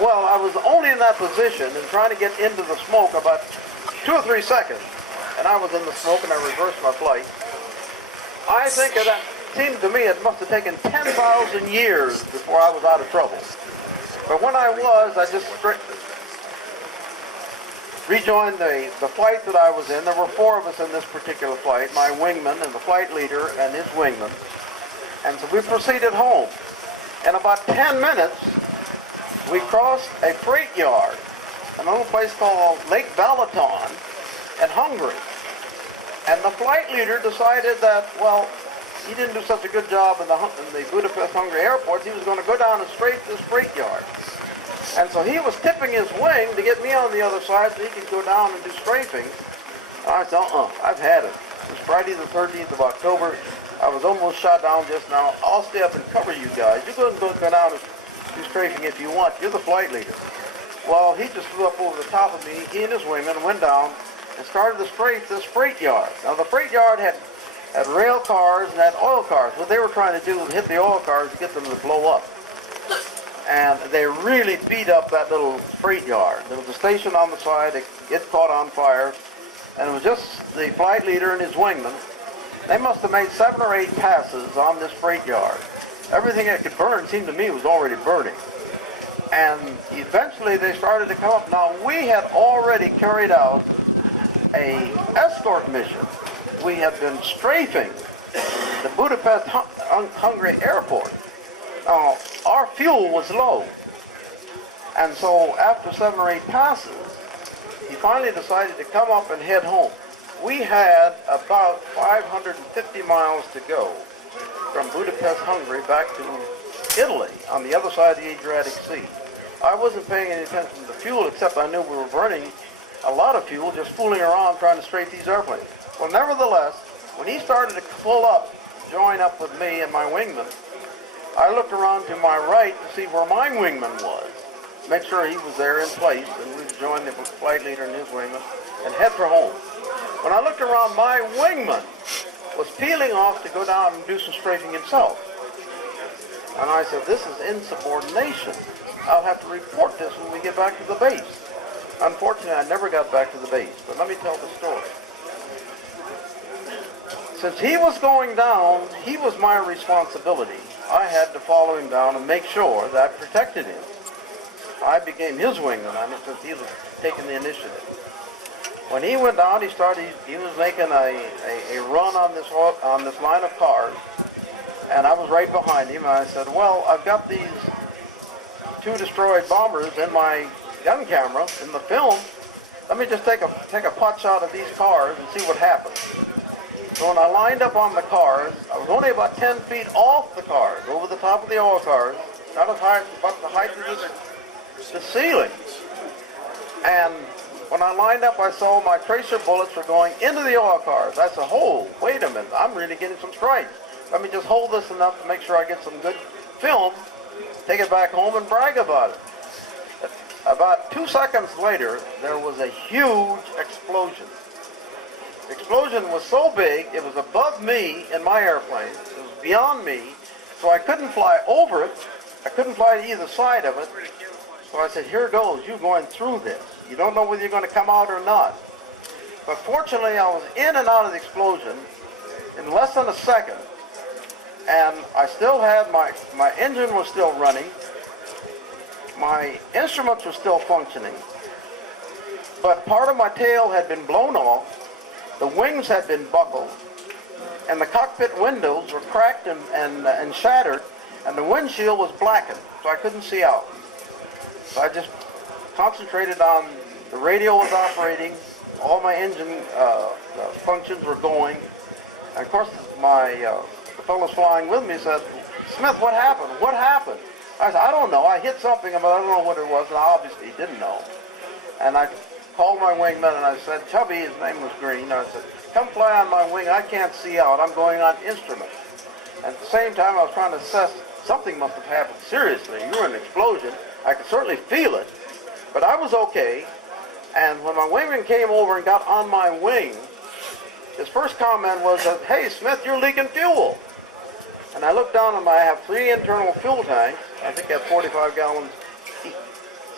Well, I was only in that position and trying to get into the smoke about 2 or 3 seconds, and I was in the smoke and I reversed my flight. I think that seemed to me it must have taken 10,000 years before I was out of trouble. But when I was, I just rejoined the flight that I was in. There were 4 of us in this particular flight, my wingman and the flight leader and his wingman. And so we proceeded home. In about 10 minutes, we crossed a freight yard, an little place called Lake Balaton in Hungary. And the flight leader decided that, well, he didn't do such a good job in the Budapest, Hungary airport. He was going to go down and strafe this freight yard. And so he was tipping his wing to get me on the other side so he could go down and do strafing. And I said, I've had it. It was Friday the 13th of October. I was almost shot down just now. I'll stay up and cover you guys. You go down and do strafing if you want. You're the flight leader. Well, he just flew up over the top of me. He and his wingman went down and started to strafe this freight yard. Now, the freight yard had rail cars and had oil cars. What they were trying to do was hit the oil cars to get them to blow up. And they really beat up that little freight yard. There was a station on the side. It caught on fire. And it was just the flight leader and his wingman. They must have made 7 or 8 passes on this freight yard. Everything that could burn, seemed to me, was already burning. And eventually they started to come up. Now, we had already carried out an escort mission. We had been strafing the Budapest, Hungary airport. Now, our fuel was low. And so after 7 or 8 passes, he finally decided to come up and head home. We had about 550 miles to go from Budapest, Hungary, back to Italy on the other side of the Adriatic Sea. I wasn't paying any attention to the fuel, except I knew we were burning a lot of fuel just fooling around trying to strafe these airplanes. Well, nevertheless, when he started to pull up, join up with me and my wingman, I looked around to my right to see where my wingman was, make sure he was there in place, and we joined the flight leader and his wingman and head for home. When I looked around, my wingman was peeling off to go down and do some strafing himself. And I said, this is insubordination. I'll have to report this when we get back to the base. Unfortunately, I never got back to the base, but let me tell the story. Since he was going down, he was my responsibility. I had to follow him down and make sure that I protected him. I became his wingman since he was taking the initiative. When he went down, he was making a run on this line of cars, and I was right behind him, and I said, well, I've got these 2 destroyed bombers in my gun camera, in the film. Let me just take a pot shot of these cars and see what happens. So when I lined up on the cars, I was only about 10 feet off the cars, over the top of the oil cars, not as high, but the height of the ceiling. And when I lined up, I saw my tracer bullets were going into the oil cars. I said, oh, wait a minute, I'm really getting some strikes. Let me just hold this enough to make sure I get some good film, take it back home and brag about it. About 2 seconds later, there was a huge explosion. The explosion was so big, it was above me in my airplane. It was beyond me, so I couldn't fly over it. I couldn't fly to either side of it. So I said, here goes, you going through this. You don't know whether you're going to come out or not. But fortunately, I was in and out of the explosion in less than a second. And I still had my engine was still running. My instruments were still functioning. But part of my tail had been blown off. The wings had been buckled. And the cockpit windows were cracked and shattered. And the windshield was blackened, so I couldn't see out. So I just concentrated on the radio was operating, all my engine functions were going. And of course, the fellow flying with me said, Smith, what happened? What happened? I said, I don't know. I hit something, but I don't know what it was. And obviously, he didn't know. And I called my wingman and I said, Chubby, his name was Green. I said, come fly on my wing. I can't see out. I'm going on instrument. And at the same time, I was trying to assess something must have happened seriously. You were in an explosion. I could certainly feel it. But I was okay. And when my wingman came over and got on my wing, his first comment was, hey, Smith, you're leaking fuel. And I looked down and I have 3 internal fuel tanks. I think I have 45 gallons each.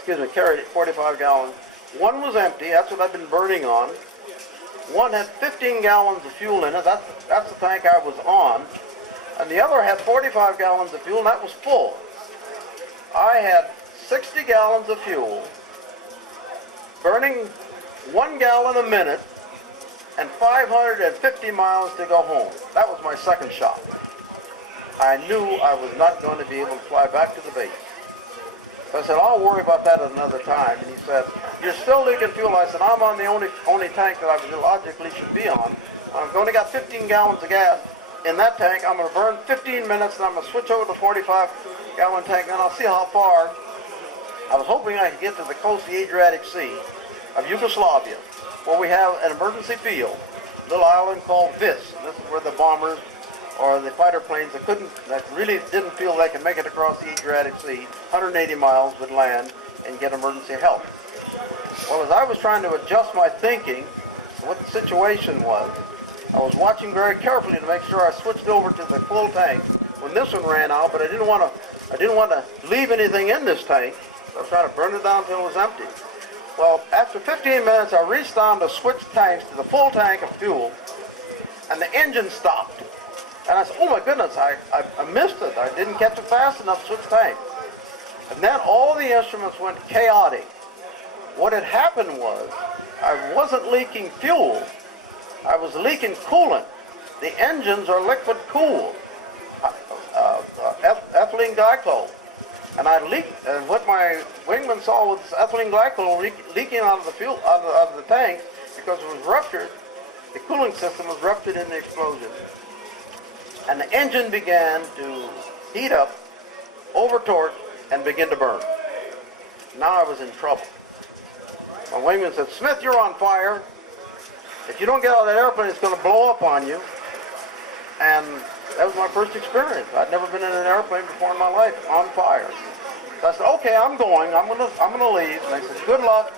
carried 45 gallons. One was empty, that's what I've been burning on. One had 15 gallons of fuel in it, that's the tank I was on. And the other had 45 gallons of fuel, and that was full. I had 60 gallons of fuel, burning 1 gallon a minute, and 550 miles to go home. That was my second shot. I knew I was not going to be able to fly back to the base. So I said, I'll worry about that at another time. And he said, you're still leaking fuel. I said, I'm on the only tank that I logically should be on. I've only got 15 gallons of gas in that tank. I'm going to burn 15 minutes, and I'm going to switch over to the 45-gallon tank, and I'll see how far. I was hoping I could get to the coast of the Adriatic Sea of Yugoslavia, where we have an emergency field, a little island called Vis. And this is where the bombers or the fighter planes that really didn't feel they could make it across the Adriatic Sea, 180 miles, would land and get emergency help. Well, as I was trying to adjust my thinking to what the situation was, I was watching very carefully to make sure I switched over to the full tank when this one ran out, but I didn't want to leave anything in this tank. So I was trying to burn it down until it was empty. Well, after 15 minutes, I reached down to switch tanks to the full tank of fuel, and the engine stopped. And I said, oh my goodness, I missed it. I didn't catch it fast enough to switch tanks. And then all the instruments went chaotic. What had happened was, I wasn't leaking fuel. I was leaking coolant. The engines are liquid cooled, ethylene glycol. And I leaked, and what my wingman saw was ethylene glycol leaking out of the fuel, out of the tank, because it was ruptured. The cooling system was ruptured in the explosion. And the engine began to heat up, over-torque, and begin to burn. Now I was in trouble. My wingman said, Smith, you're on fire. If you don't get out of that airplane, it's going to blow up on you. And that was my first experience. I'd never been in an airplane before in my life, on fire. So I said, okay, I'm going to leave. And they said, good luck.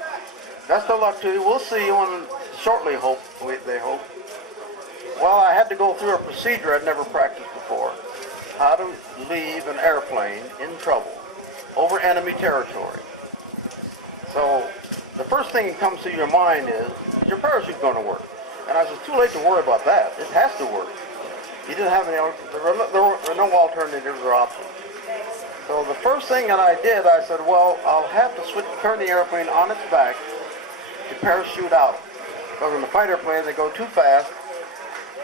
Best of luck to you. We'll see you shortly, they hope. Well, I had to go through a procedure I'd never practiced before. How to leave an airplane in trouble over enemy territory. So the first thing that comes to your mind is your parachute going to work? And I said, it's too late to worry about that. It has to work. You didn't have any, there were no alternatives or options. So the first thing that I did, I said, well, I'll have to turn the airplane on its back to parachute out. Because in the fighter plane, they go too fast.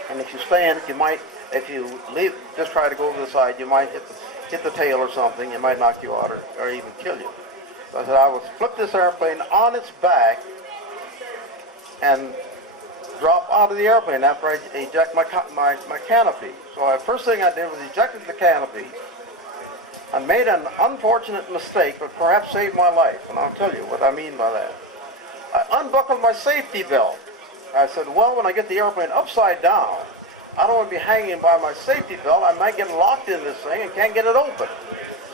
And if you stay in it, you might, if you leave, just try to go over the side, you might hit the tail or something. It might knock you out or even kill you. So I said, I will flip this airplane on its back and drop out of the airplane after I eject my canopy. So the first thing I did was ejected the canopy. I made an unfortunate mistake, but perhaps saved my life. And I'll tell you what I mean by that. I unbuckled my safety belt. I said, well, when I get the airplane upside down, I don't want to be hanging by my safety belt. I might get locked in this thing and can't get it open.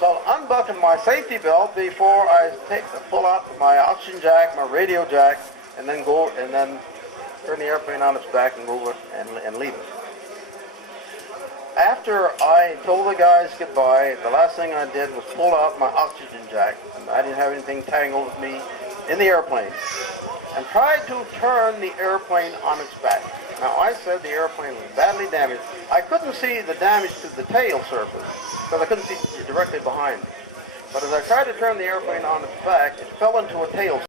So I'll unbuckle my safety belt before I pull out my oxygen jack, my radio jack, and then turn the airplane on its back and move it and leave it. After I told the guys goodbye, the last thing I did was pull out my oxygen jack, and I didn't have anything tangled with me in the airplane, and tried to turn the airplane on its back. Now, I said the airplane was badly damaged. I couldn't see the damage to the tail surface, because I couldn't see directly behind me. But as I tried to turn the airplane on its back, it fell into a tailspin.